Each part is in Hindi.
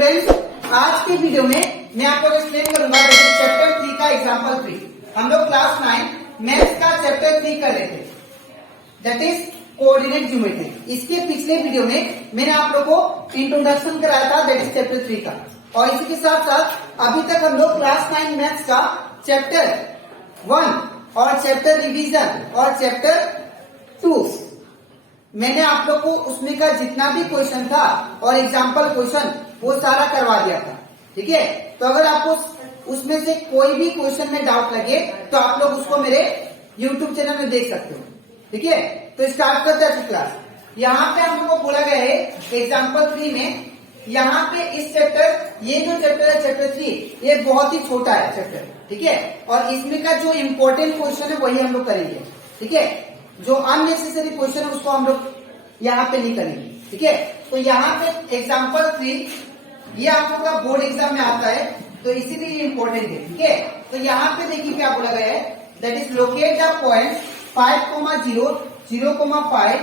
स्टूडेंट्स, आज के वीडियो में मैं आपको एक्सप्लेन करूंगा चैप्टर 3 का एग्जांपल 3। हम लोग क्लास 9 मैथ्स का चैप्टर 3 कर रहे थे, दैट इज कोऑर्डिनेट ज्योमेट्री। इसके पिछले वीडियो में मैंने आप लोगों को इंट्रोडक्शन कराया था, दैट इज चैप्टर 3 का। और इसी के साथ साथ अभी तक हम लोग क्लास 9 मैथ्स का चैप्टर 1 और चैप्टर रिवीजन और चैप्टर 2 मैंने आप लोग को उसमें का जितना भी क्वेश्चन था और एग्जाम्पल क्वेश्चन वो सारा करवा दिया था। ठीक है, तो अगर आपको उसमें से कोई भी क्वेश्चन में डाउट लगे तो आप लोग उसको मेरे YouTube चैनल में देख सकते हो। ठीक है, तो स्टार्ट करते हैं क्लास। यहाँ पे हमको बोला गया है एग्जाम्पल 3 में, यहाँ पे इस चैप्टर, ये जो चैप्टर है चैप्टर 3, ये बहुत ही छोटा है चैप्टर। ठीक है, और इसमें का जो इम्पोर्टेंट क्वेश्चन है वही हम लोग करेंगे। ठीक है, जो अननेसेसरी क्वेश्चन है उसको हम लोग यहाँ पे नहीं करेंगे। ठीक है, तो यहाँ पे एग्जाम्पल 3 ये आप लोग का बोर्ड एग्जाम में आता है, तो इसीलिए इम्पोर्टेंट है। ठीक है, तो यहाँ पे देखिए क्या बोला गया है, that is locate the point 5, 0, 0,5,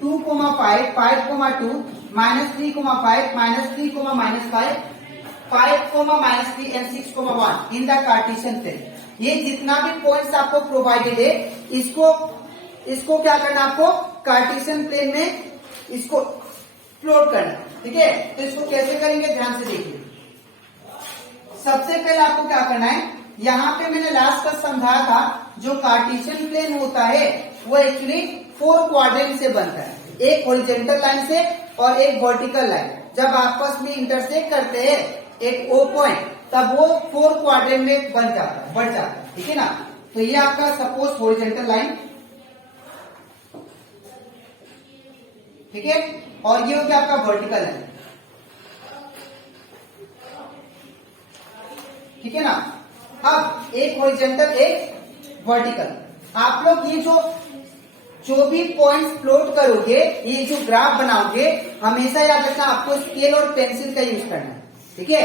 2,5, 5,2, -3, 5, -3, -5, 5, -3 and 6,1 in the Cartesian plane. ये जितना भी पॉइंट्स आपको प्रोवाइडेड है, इसको क्या करना, आपको कार्टेशियन प्लेन में इसको प्लॉट करना। ठीक है, तो इसको कैसे करेंगे ध्यान से देखिए। सबसे पहले आपको क्या करना है, यहाँ पे मैंने लास्ट का समझाया था, जो कार्टेशियन प्लेन होता है वो एक्चुअली 4 क्वाड्रेंट से बनता है, एक हॉरिजॉन्टल लाइन से और एक वर्टिकल लाइन जब आपस में इंटरसेक्ट करते हैं एक ओ पॉइंट, तब वो 4 क्वाड्रेंट में बढ़ जाता है। ठीक है ना, तो ये आपका सपोज हॉरिजॉन्टल लाइन, ठीक है, और ये हो गया आपका वर्टिकल लाइन। ठीक है ना, अब एक हॉरिजॉन्टल एक वर्टिकल। आप लोग ये जो भी पॉइंट्स प्लॉट करोगे, ये जो ग्राफ बनाओगे, हमेशा याद रखना आपको स्केल और पेंसिल का यूज करना है। ठीक है,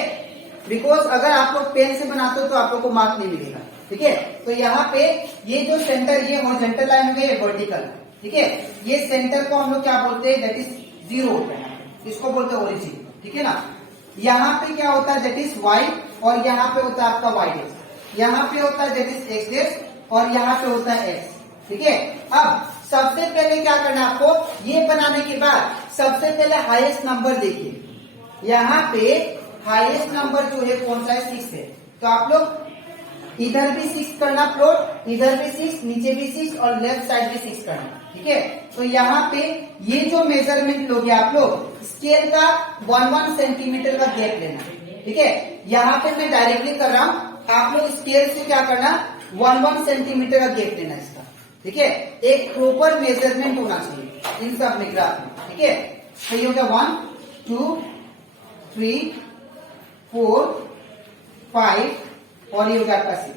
बिकॉज अगर आप लोग पेन से बनाते हो तो आप लोग को मार्क नहीं मिलेगा। ठीक है, तो यहाँ पे ये जो सेंटर, ये हॉरिजॉन्टल लाइन हो गई, वर्टिकल। ठीक है, ये सेंटर को हम लोग क्या बोलते हैं, दैट इज 0 होता है, इसको बोलते हैं ओरिजिन। ठीक है ना, यहाँ पे क्या होता है, दैट इज वाई, और यहाँ पे होता है आपका वाई डेश, यहाँ पे होता है दैट इज एक्स डेश, और यहाँ पे होता है एक्स। ठीक है, अब सबसे पहले क्या करना है आपको, ये बनाने के बाद सबसे पहले हाईएस्ट नंबर देखिए। यहाँ पे हाईएस्ट नंबर जो है कौन सा है, 6 है। तो आप लोग इधर भी 6 करना प्लॉट, इधर भी 6, नीचे भी 6 और लेफ्ट साइड भी 6 करना। ठीक है, तो यहाँ पे ये जो मेजरमेंट लोगे आप लोग, स्केल का 1 सेंटीमीटर का गैप लेना। ठीक है, यहाँ पे मैं डायरेक्टली कर रहा हूँ, आप लोग स्केल से क्या करना, 1 सेंटीमीटर का गैप लेना इसका। ठीक है, एक प्रॉपर मेजरमेंट होना चाहिए इन सब में ग्राफ में। ठीक है, तो ये हो गया 1, 2, 3, 4, 5 और ये हो गया आपका 6।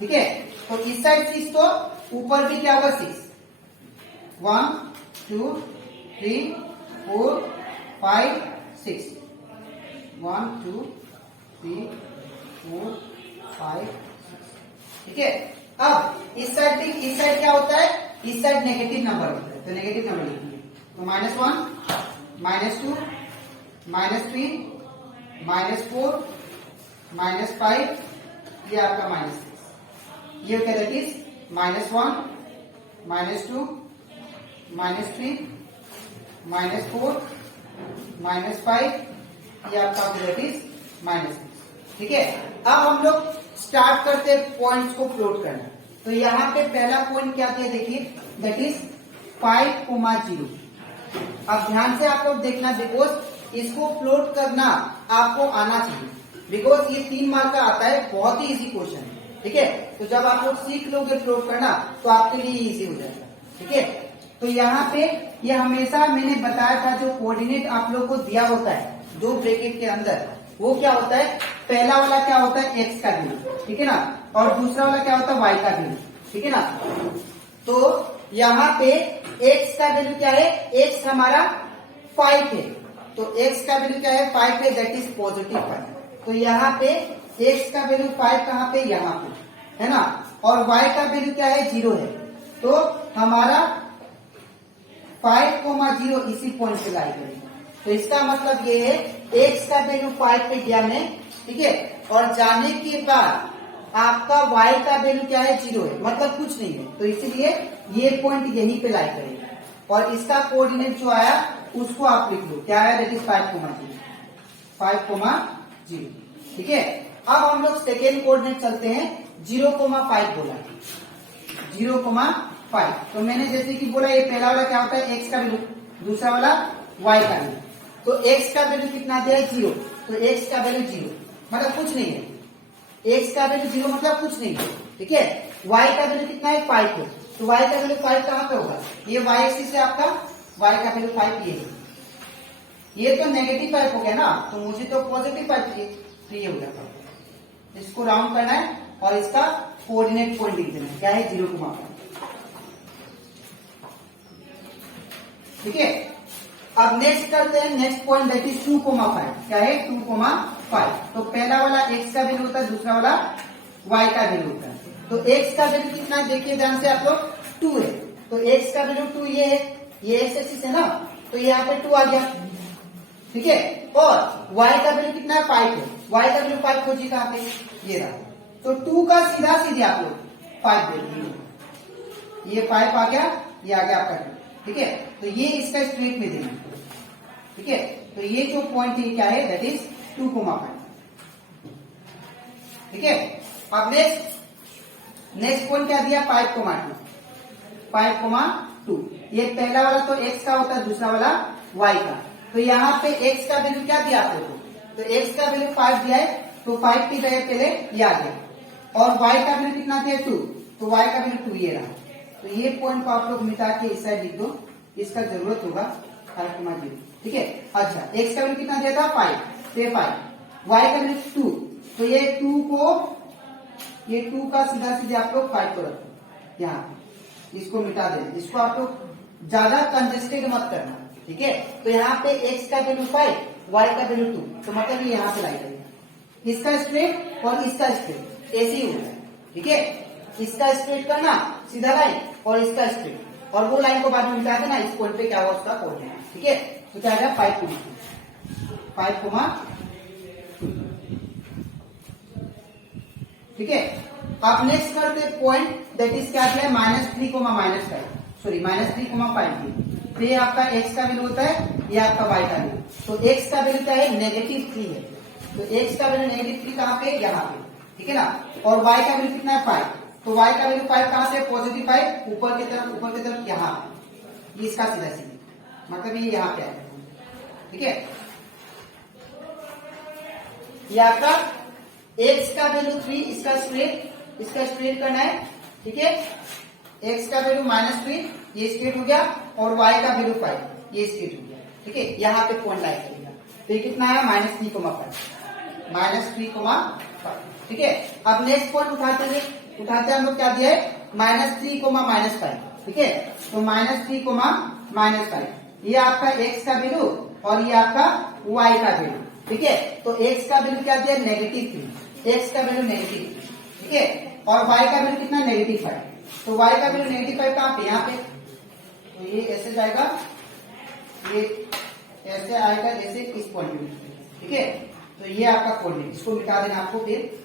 ठीक है, तो इस साइड 6 तो ऊपर भी क्या होगा 6, 1, 2, 3, 4, 5, 6, 1, 2, 3, 4, 5, 6। ठीक है, अब इस साइड क्या होता है, इस साइड नेगेटिव नंबर होता है, तो नेगेटिव नंबर लिखिए। तो -1, -2, -3, -4, -5, ये आपका -6, ये क्या दैट इज -1, -2, -3, -4, -5, ये आपका दैट इज -6। ठीक है, अब हम लोग स्टार्ट करते हैं पॉइंट्स को प्लॉट करना। तो यहाँ पे पहला पॉइंट क्या किया देखिए, दैट इज 5, 0। अब ध्यान से आप लोग देखना, बिकॉज इसको प्लॉट करना आपको आना चाहिए, बिकॉज ये 3 मार्क का आता है, बहुत ही इजी क्वेश्चन है। ठीक है, तो जब आप लोग सीख लोगे प्लॉट करना तो आपके लिए इजी हो जाएगा। ठीक है, तो यहाँ पे ये हमेशा मैंने बताया था, जो कोऑर्डिनेट आप लोग को दिया होता है 2 ब्रैकेट के अंदर, वो क्या होता है, पहला वाला क्या होता है एक्स का वैल्यू। ठीक है ना, और दूसरा वाला क्या होता है वाई का वैल्यू। ठीक है ना, तो यहाँ पे एक्स का वैल्यू क्या है, एक्स हमारा 5 है, तो एक्स का वैल्यू क्या है, 5 है, दैट इज पॉजिटिव 5। तो यहाँ पे एक्स का वैल्यू 5 कहाँ पे, यहाँ पे है ना, और वाई का वैल्यू क्या है, 0 है। तो हमारा 5, 0 इसी पॉइंट पे लाई करेंगे। तो इसका मतलब ये है x का वैल्यू 5 पे गया मैं, ठीक है, और जाने के बाद आपका y का वैल्यू क्या है, 0 है, मतलब कुछ नहीं है। तो इसीलिए ये पॉइंट यहीं पे लाई करेगा और इसका कोऑर्डिनेट जो आया उसको आप लिख लो, क्या है, दैट इज 5,0, ठीक है। अब हम लोग सेकेंड कोऑर्डिनेट चलते हैं, 0,5 बोला, 0,5। तो मैंने जैसे कि बोला ये पहला वाला क्या होता है, x का वैल्यू, दूसरा वाला y का वैल्यू। तो x का वैल्यू कितना दिया है, 0, तो x का वैल्यू 0 मतलब कुछ नहीं है, x का वैल्यू 0 मतलब कुछ नहीं है, ठीक है। y का वैल्यू कितना है, 5 है, तो y का वैल्यू 5 कहां पे होगा, ये y एक्सिस है आपका, y का वैल्यू 5 ये तो नेगेटिव 5 हो गया ना, तो मुझे तो पॉजिटिव 5 चाहिए, तो ये हो गया। इसको राउंड करना है और इसका कोऑर्डिनेट पॉइंट लिख देना है, क्या है, 0,5, ठीक है। अब नेक्स्ट करते हैं, नेक्स्ट पॉइंट दैट इज 2,5, क्या है, 2,5। तो पहला वाला x का वैल्यू होता है, दूसरा वाला y का वैल्यू होता है। तो x का वैल्यू कितना है, देखिए ध्यान से आप लोग, 2 है, तो x का वैल्यू 2 ये है, ये x एक्सिस है ना, तो यहाँ पे 2 आ गया, ठीक है। और y का वैल्यू कितना है, 5 है, y का वैल्यू 5 खोजिए कहां पे, ये रहा। तो 2 का सीधा सीधे आप लोग 5 दे दीजिए, ये 5 आ गया, ये आ गया आपका 2, ठीक है। तो ये इसका स्ट्रेट में देना, ठीक है। तो ये जो पॉइंट है क्या है, दैट इज 2,5, ठीक है। अब नेक्स्ट पॉइंट क्या दिया, 5,2, 5,2। ये पहला वाला तो x का होता है, दूसरा वाला y का। तो यहाँ पे x का वैल्यू क्या दिया आप लोगों को, तो x का वैल्यू 5 दिया है, तो 5 की जगह पहले ये आ गया, और y का वैल्यू कितना दिया, 2, तो y का वैल्यू 2 ये रहा। तो ये पॉइंट को आप लोग मिटा के इस साइड लिख दो, इसका जरूरत होगा 5,0, ठीक है। अच्छा, x का वैल्यू कितना दिया था, 5, तो ये 5, y का वैल्यू 2, तो ये 2 को, ये 2 का सीधा सीधे आप लोग 5 को रखो यहाँ, इसको मिटा देना, इसको आप लोग ज्यादा कंजेस्टेड मत करना, ठीक है। तो यहाँ पे x का वैल्यू 5, y का वैल्यू 2, तो मतलब ये यहाँ पे लाई करेगा, इसका स्ट्रेट और इसका स्ट्रेट ऐसे ही होगा, ठीक है। इसका स्ट्रेट करना सीधा लाइन और इसका स्ट्रेट, और वो लाइन को बाद में मिटा देना, इस पॉइंट पे क्या हुआ उसका कोऑर्डिनेट, ठीक है। तो क्या गया, 5,2, ठीक है। अब नेक्स्ट करते पॉइंट दैट इज क्या है, -3,-5, सॉरी -3,5। तो ये आपका x का वैल्यू होता है, ये आपका y का वैल्यू। तो x का वैल्यू क्या है, -3 है, तो x का वैल्यू -3 कहां पे, यहाँ पे, ठीक है ना। और y का वैल्यू कितना है, 5, तो y का वैल्यू 5 कहां से, +5 ऊपर की तरफ यहाँ, ये इसका सीधा सीधा मतलब ये यहाँ पे आएगा, ठीक है। ये आपका x का वैल्यू 3, इसका स्ट्रेट करना है, ठीक है। x का वैल्यू -3 ये स्ट्रेट हो गया, और y का वैल्यू 5 ये स्ट्रेट हो गया, ठीक है। यहाँ पे पॉइंट लाइक करेगा, तो ये कितना है, -3,5, ठीक है। अब नेक्स्ट पॉइंट उठाते हम लोग, क्या दिया है, -3,-5, ठीक है। तो -3,-5 ये आपका x का वैल्यू और ये आपका y का वैल्यू, ठीक है। तो x का वैल्यू क्या दिया, -3, x का वैल्यू -3, ठीक है। और y का वैल्यू कितना, -5, तो y का वैल्यू -5 कहां पे, यहाँ पे, तो ये ऐसे जाएगा, ये ऐसे आएगा, ऐसे इस पॉइंट में, ठीक है। तो ये आपका कोऑर्डिनेट, इसको मिटा देना आपको फिर।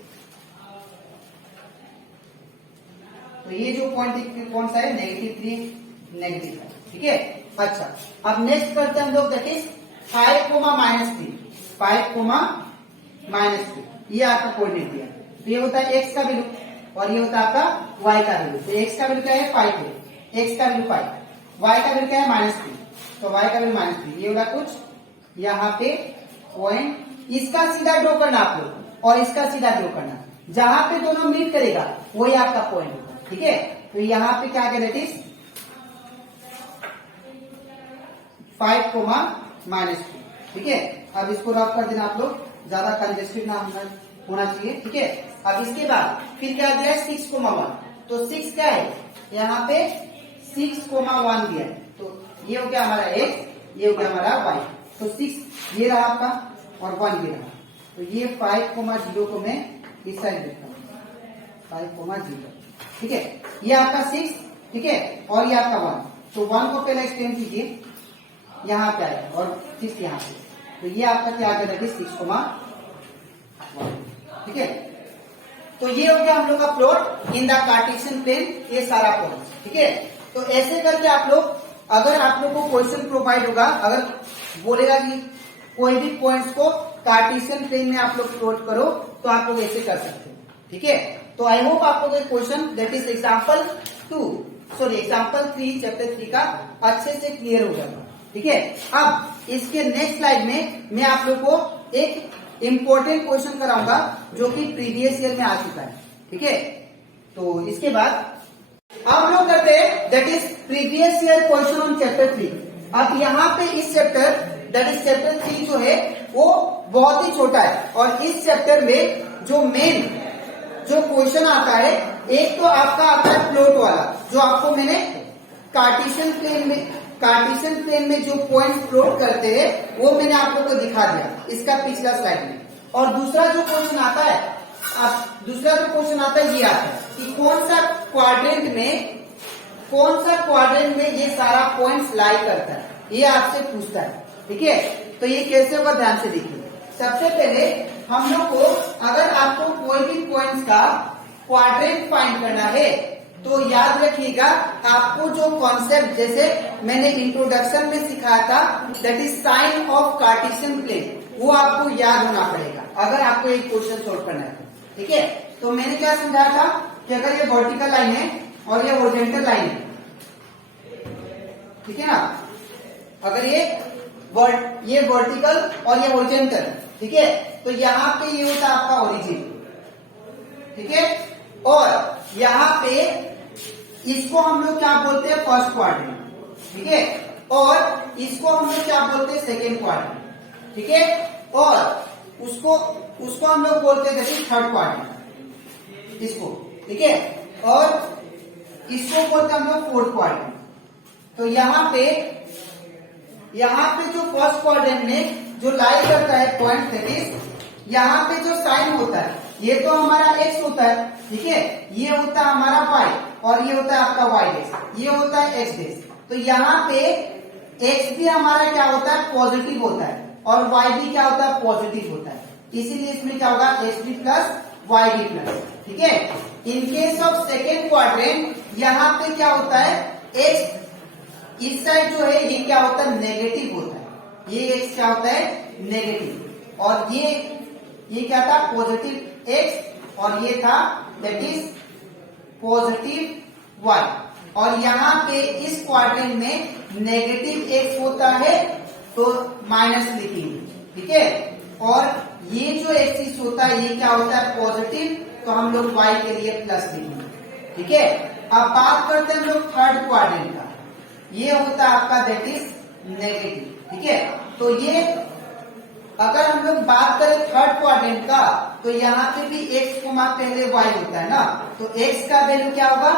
तो ये जो पॉइंट कौन सा है, -3, -5, ठीक है। अच्छा, अब नेक्स्ट करते हैं हम लोग, दैट इज 5,-3, 5,-3, ये आपका कोऑर्डिनेट दिया। तो ये होता है x का वैल्यू और ये होता है आपका y का वैल्यू। तो x का वैल्यू क्या है, 5 है, x का वैल्यू 5, y का वैल्यू क्या है, -3, तो y का वैल्यू -3, ये वाला कुछ यहाँ पे पॉइंट, इसका सीधा ड्रॉ करना आप लोग, और इसका सीधा ड्रॉ करना, जहां पे दोनों मीट करेगा वही आपका पॉइंट होगा, ठीक है। तो यहाँ पे क्या क्या, दैट इज 5,-2, ठीक है। अब इसको रफ कर देना आप लोग, ज्यादा कंजेस्टेड ना होना चाहिए, ठीक है। अब इसके बाद फिर क्या दिया है, 6,1, तो 6 क्या है, यहाँ पे 6,1 दिया है, तो ये हो गया हमारा x, ये हो गया हमारा y। तो 6 ये रहा आपका और 1 ये रहा, तो ये 5,0 को मैं इस साइड लिखता हूँ, 5,0, ठीक है। ये आपका 6, ठीक है, और ये आपका 1, तो 1 को पहले एक्सटेंड कीजिए, यहाँ पे आएगा और 6 यहाँ पे, तो ये आपका क्या आ गया 6,1। ठीक है, तो ये हो गया हम लोग का plot in the Cartesian plane, ये सारा पॉइंट। ठीक है, तो ऐसे करके आप लोग, अगर आप लोग को क्वेश्चन प्रोवाइड होगा, अगर बोलेगा कि कोई भी पॉइंट्स को कार्टेशियन प्लेन में आप लोग प्लॉट करो, तो आप लोग ऐसे कर सकते हो। ठीक है, तो आई होप आप लोग question that is example 3 chapter 3 का अच्छे से क्लियर हो जाएगा। ठीक है, अब इसके नेक्स्ट स्लाइड में मैं आप लोग को एक इंपॉर्टेंट क्वेश्चन कराऊंगा जो कि प्रीवियस ईयर में आ चुका है। ठीक है, तो इसके बाद हम लोग करते हैं that is previous year question on chapter 3। अब यहाँ पे इस चैप्टर दैट इज चैप्टर 3 जो है वो बहुत ही छोटा है, और इस चैप्टर में जो मेन जो क्वेश्चन आता है, एक तो आपका आता है प्लॉट वाला, जो आपको मैंने कार्टेशियन प्लेन में जो पॉइंट प्लॉट करते हैं वो मैंने आप लोग को दिखा दिया इसका पिछला स्लाइड में। और दूसरा जो क्वेश्चन आता है ये आता है कि कौन सा क्वाड्रेंट में ये सारा पॉइंट्स लाई करता है, ये आपसे पूछता है। ठीक है, तो ये कैसे होगा ध्यान से देखिए। सबसे पहले हम लोग को, अगर आपको कोई भी पॉइंट्स का क्वाड्रेंट फाइंड करना है, तो याद रखिएगा आपको जो कॉन्सेप्ट जैसे मैंने इंट्रोडक्शन में सिखाया था that is sign of Cartesian plane, वो आपको याद होना पड़ेगा अगर आपको एक क्वेश्चन सोल्व करना है। ठीक है, तो मैंने क्या समझाया था कि अगर ये वर्टिकल लाइन है और ये हॉरिजॉन्टल लाइन है, ठीक है ना, अगर ये वर्टिकल और ये हॉरिजॉन्टल, ठीक है, तो यहाँ पे ये होता है आपका ओरिजिन। ठीक है, और यहाँ पे इसको हम लोग क्या बोलते हैं फर्स्ट क्वाड्रेंट। ठीक है, और इसको हम लोग क्या बोलते हैं सेकेंड क्वाड्रेंट। ठीक है, और उसको हम लोग बोलते हैं थर्ड क्वाड्रेंट इसको। ठीक है, और इसको बोलते हैं हम लोग फोर्थ क्वाड्रेंट। तो यहाँ पे जो फर्स्ट क्वाड्रेंट में जो लाई करता है पॉइंट, दैट इज यहाँ पे जो साइन होता है ये तो हमारा एक्स होता है। ठीक है, ये होता है हमारा वाई, और ये होता है आपका वाई डेस, ये होता है एक्स डेस। तो यहाँ पे एक्स भी हमारा क्या होता है पॉजिटिव होता है, और वाई भी क्या होता है पॉजिटिव होता है, इसीलिए इसमें क्या होगा X D plus Y D plus. ठीक है, in case of second quadrant यहाँ पे क्या होता है एक्स इस साइड जो है ये क्या होता है नेगेटिव होता है, ये एक्स क्या होता है नेगेटिव, और ये क्या था पॉजिटिव एक्स, और ये था दैट इज पॉजिटिव वाई। और यहाँ पे इस क्वाड्रेंट में नेगेटिव एक्स होता है तो माइनस लिखेंगे। ठीक है, और ये जो एक्सिस होता है ये क्या होता है पॉजिटिव, तो हम लोग वाई के लिए प्लस लिखेंगे। ठीक है, अब बात करते हैं हम लोग थर्ड क्वाड्रेंट का, ये होता है आपका दैट इज नेगेटिव। ठीक है, तो ये अगर हम लोग बात करें थर्ड क्वाड्रेंट का, तो यहाँ पे भी x पहले y होता है ना, तो x का वैल्यू क्या होगा,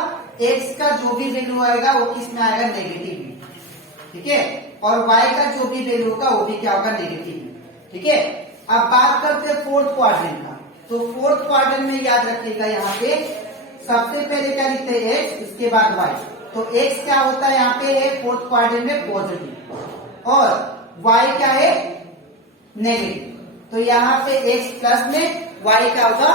x का जो भी वैल्यू आएगा वो किस में आएगा नेगेटिव में। ठीक है, और y का जो भी वैल्यू होगा वो भी क्या होगा नेगेटिव में। ठीक है, अब बात करते हैं फोर्थ क्वाड्रेंट का, तो फोर्थ क्वाड्रेंट में याद रखिएगा यहाँ पे सबसे पहले क्या लिखते हैं x, उसके बाद y। तो x क्या होता है यहाँ पे है फोर्थ क्वाड्रेंट में पॉजिटिव, और y क्या है नेगेटिव, तो यहाँ पे x प्लस में y क्या होगा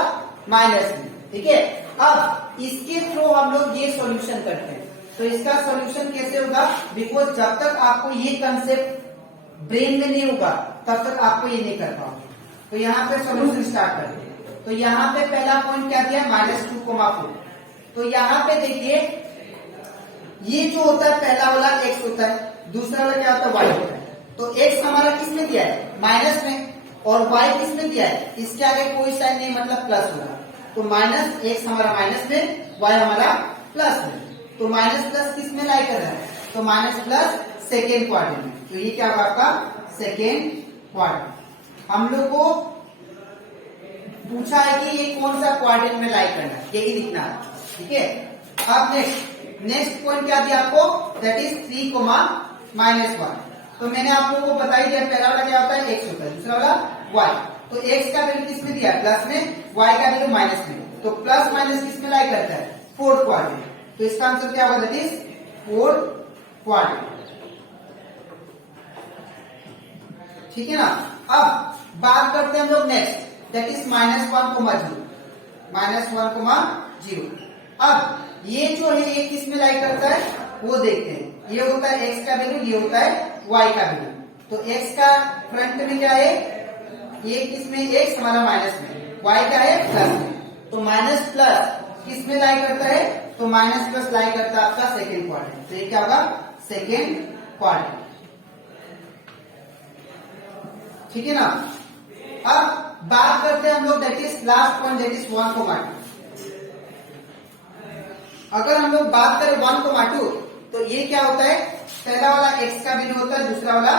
माइनस में। ठीक है, अब इसके थ्रू हम लोग ये सॉल्यूशन करते हैं, तो इसका सॉल्यूशन कैसे होगा, बिकॉज जब तक आपको ये कंसेप्ट ब्रेन में नहीं होगा तब तक आपको ये नहीं कर पाओगे। तो यहाँ पे सॉल्यूशन स्टार्ट करते हैं। तो यहाँ पे पहला पॉइंट क्या दिया -2,4। तो यहाँ पे देखिए ये जो होता है पहला वाला x होता है, दूसरा वाला क्या होता है y होता है। तो x हमारा किस में दिया है माइनस में, और y किस में दिया है, इसके आगे कोई साइन नहीं मतलब प्लस होगा, तो माइनस x हमारा माइनस में, y हमारा प्लस में। तो माइनस प्लस किस में लाई कर रहा है, तो माइनस प्लस सेकेंड क्वाड्रेंट में, तो ये क्या होगा आपका सेकेंड क्वाड्रेंट। हम लोग को पूछा है कि ये कौन सा क्वाड्रेंट में लाई करना है, यही लिखना है। ठीक है, अब नेक्स्ट पॉइंट क्या दिया आपको, दैट इज 3,-1। तो मैंने आप लोगों को बता ही दिया, पहला वाला क्या होता है x होता है, दूसरा वाला y। तो x का वैल्यू किस में दिया प्लस में, y का वैल्यू माइनस में, तो प्लस माइनस किस में लाई करता है फोर्थ क्वाड्रेंट। तो इसका आंसर क्या होगा, दैट इज फोर्थ क्वाड्रेंट। ठीक है ना। अब बात करते हैं हम लोग नेक्स्ट, दैट इज -1,0, -1,0। अब ये जो है ये किस में लाई करता है वो देखते हैं। ये होता है x का वैल्यू, ये होता है y का वैल्यू। तो x का फ्रंट में क्या है, ये किस में, x हमारा माइनस में, y का है प्लस में। तो माइनस प्लस किस में लाई करता है, तो माइनस प्लस लाई करता है आपका सेकेंड क्वाड्रेंट। तो ये क्या होगा, सेकेंड क्वाड्रेंट, ठीक है ना। अब बात करते हैं हम लोग that is last point, that is 1,2। अगर हम लोग बात करें 1,2 तो ये क्या होता है, पहला वाला x का वैल्यू होता है, दूसरा वाला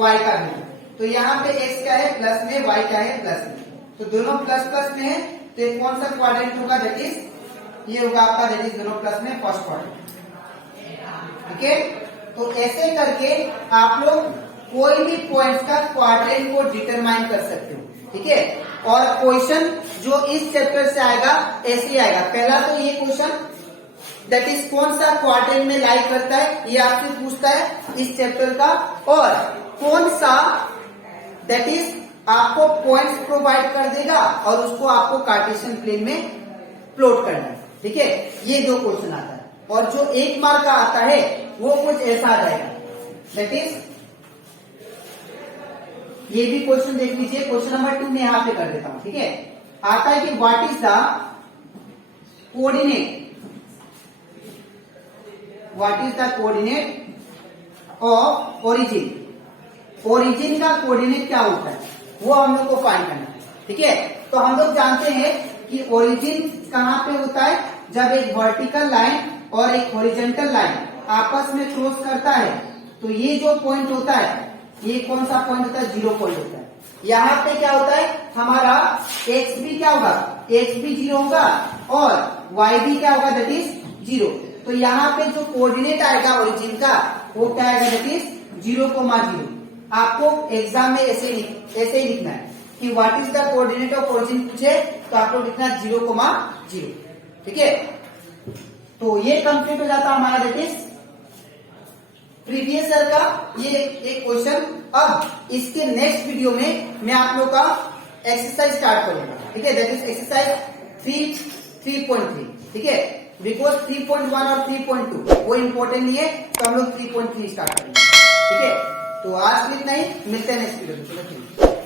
y का वैल्यू। तो यहाँ पे x क्या है प्लस में, y क्या है प्लस में, तो दोनों प्लस प्लस में है। तो ये कौन सा क्वाड्रेंट होगा, दैट इज ये होगा आपका, दैट इज दोनों प्लस में, फर्स्ट क्वाड्रेंट, ठीक है। तो ऐसे करके आप लोग कोई भी पॉइंट्स का क्वाड्रेंट को डिटरमाइन कर सकते हो, ठीक है। और क्वेश्चन जो इस चैप्टर से आएगा ऐसे ही आएगा। पहला तो ये क्वेश्चन दैट इज कौन सा क्वाड्रेंट में लाई करता है, ये आपसे पूछता है इस चैप्टर का। और कौन सा दैट इज आपको पॉइंट्स प्रोवाइड कर देगा और उसको आपको कार्टेशियन प्लेन में प्लॉट करना है, ठीक है। ये दो क्वेश्चन आता है। और जो 1 मार्क का आता है वो कुछ ऐसा आ जाएगा, दैट इज ये भी क्वेश्चन देख लीजिए। क्वेश्चन नंबर 2 में यहां पे कर देता हूं, ठीक है। आता है कि what is the coordinate, what is the coordinate of origin. Origin का कोऑर्डिनेट क्या होता है वो हम लोग को फाइंड करना है, ठीक है। तो हम लोग जानते हैं कि ओरिजिन कहां पे होता है, जब एक वर्टिकल लाइन और एक हॉरिजॉन्टल लाइन आपस में क्रॉस करता है। तो ये जो पॉइंट होता है, ये कौन सा पॉइंट होता है, 0 पॉइंट होता है। यहाँ पे क्या होता है हमारा x भी क्या होगा, x भी 0 होगा और y भी क्या होगा, दैट इज 0। तो यहाँ पे जो कोऑर्डिनेट आएगा ओरिजिन का वो क्या आएगा, दैट इज 0,0। आपको एग्जाम में ऐसे ही लिखना है कि what is the coordinate of origin पूछे तो आपको लिखना 0,0, ठीक है। तो ये कंप्लीट हो जाता हमारा दैट इज प्रीवियस ईयर का ये एक क्वेश्चन। अब इसके नेक्स्ट वीडियो में मैं आप लोग का एक्सरसाइज स्टार्ट करूंगा, ठीक है। दैट इज एक्सरसाइज 3.3, ठीक है। बिकॉज 3.1 और 3.2 वो इम्पोर्टेंट नहीं है, तो हम लोग 3.3 स्टार्ट करेंगे, ठीक है। तो आज के लिए इतना ही, मिलते हैं नेक्स्ट वीडियो में। चलो ठीक है।